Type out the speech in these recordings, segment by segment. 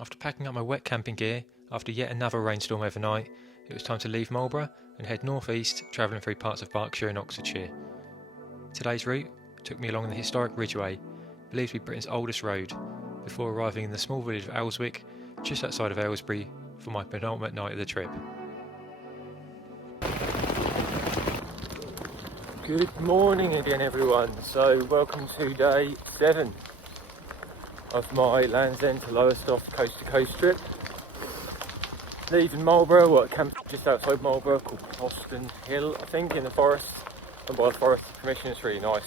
After packing up my wet camping gear, after yet another rainstorm overnight, it was time to leave Marlborough and head northeast, travelling through parts of Berkshire and Oxfordshire. Today's route took me along the historic Ridgeway, believed to be Britain's oldest road, before arriving in the small village of Ayleswick, just outside of Aylesbury, for my penultimate night of the trip. Good morning again everyone, so welcome to day 7 of my Land's End to Lowestoft coast to coast trip. Leaving Marlborough, a camp just outside Marlborough called Poston Hill, I think, in the forest. And by the forest permission, it's really nice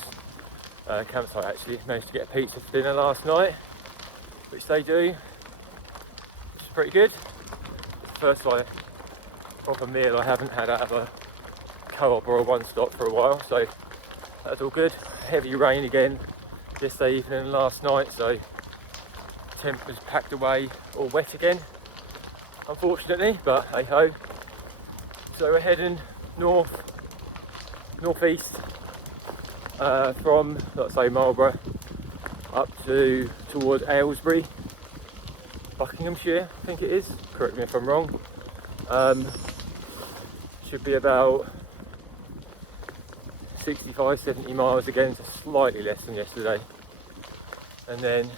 campsite actually. Managed to get a pizza for dinner last night, which they do, which is pretty good. It's the first proper meal I haven't had out of a co-op or a one-stop for a while, so that's all good. Heavy rain again yesterday evening and last night, so tent was packed away all wet again, unfortunately, but hey ho. So we're heading northeast from, let's say, Marlborough up towards Aylesbury, Buckinghamshire, I think it is. Correct me if I'm wrong. Should be about 65-70 miles again, so slightly less than yesterday. And then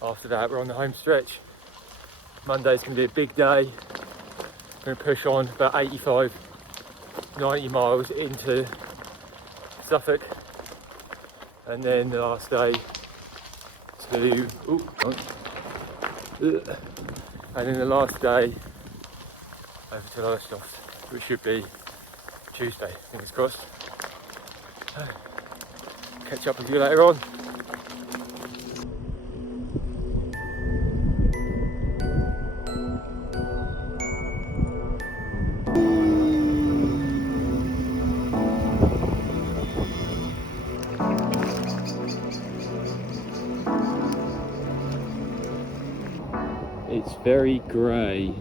after that, we're on the home stretch. Monday's going to be a big day. We're going to push on about 85-90 miles into Suffolk, and then the last day to over to Lowestoft, which should be Tuesday, fingers crossed. Catch up with you later on. It's very grey.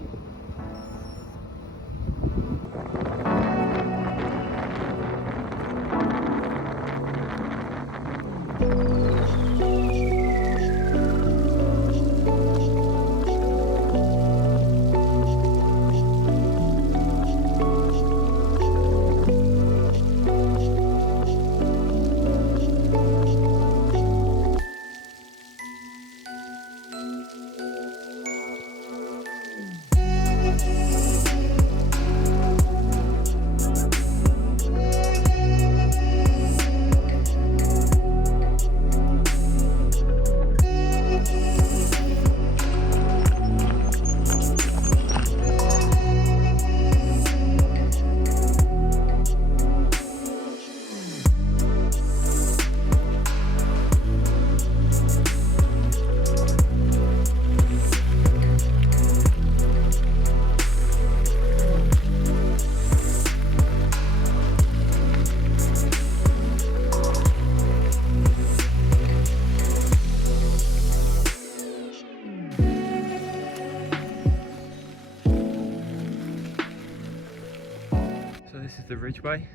This is the Ridgeway.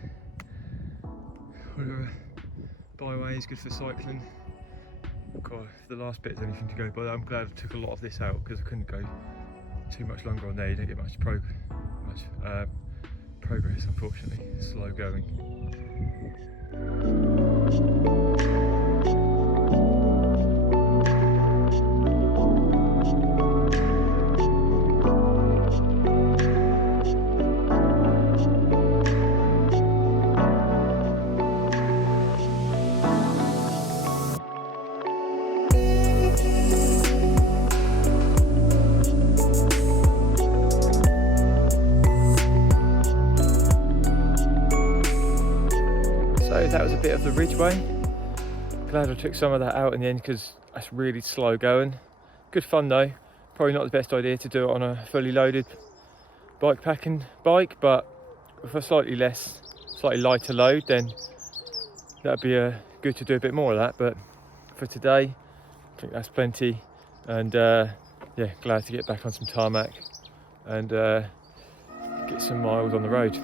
Byway is good for cycling. God, if the last bit is anything to go by, I'm glad I took a lot of this out because I couldn't go too much longer on there. You don't get much progress, unfortunately. It's slow going. So that was a bit of the Ridgeway. Glad I took some of that out in the end because that's really slow going. Good fun though. Probably not the best idea to do it on a fully loaded bikepacking bike, but with a slightly lighter load, then that'd be good to do a bit more of that. But for today, I think that's plenty. And yeah, glad to get back on some tarmac and get some miles on the road.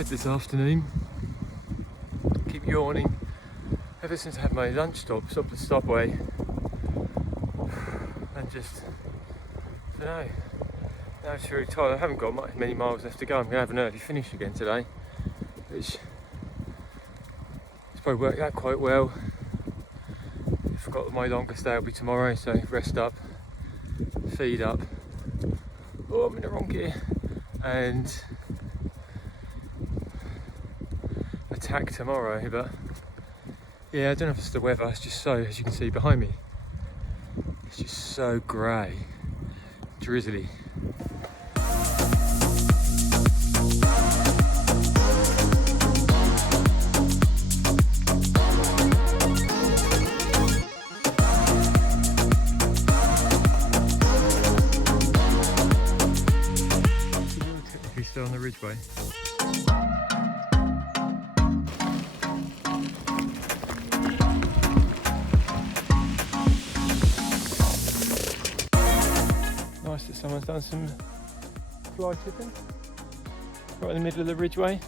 tired this afternoon. Keep yawning. Ever since I had my lunch stopped at the Subway. And just, I don't know. Now I'm just really tired. I haven't got many miles left to go. I'm going to have an early finish again today, which it's probably worked out quite well. I forgot that my longest day will be tomorrow, so rest up, feed up. Oh, I'm in the wrong gear. And attack tomorrow, but yeah, I don't know if it's the weather. It's just so, as you can see behind me, it's just so grey, drizzly. Technically still on the Ridgeway. Nice that someone's done some fly tipping right in the middle of the Ridgeway.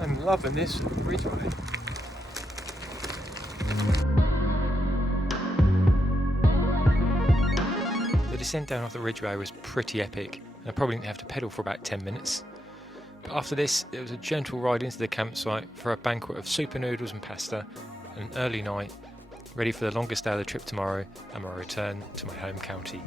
I'm loving this Ridgeway. The descent down off the Ridgeway was pretty epic, and I probably didn't have to pedal for about 10 minutes. But after this, it was a gentle ride into the campsite for a banquet of super noodles and pasta, and an early night, ready for the longest day of the trip tomorrow and my return to my home county.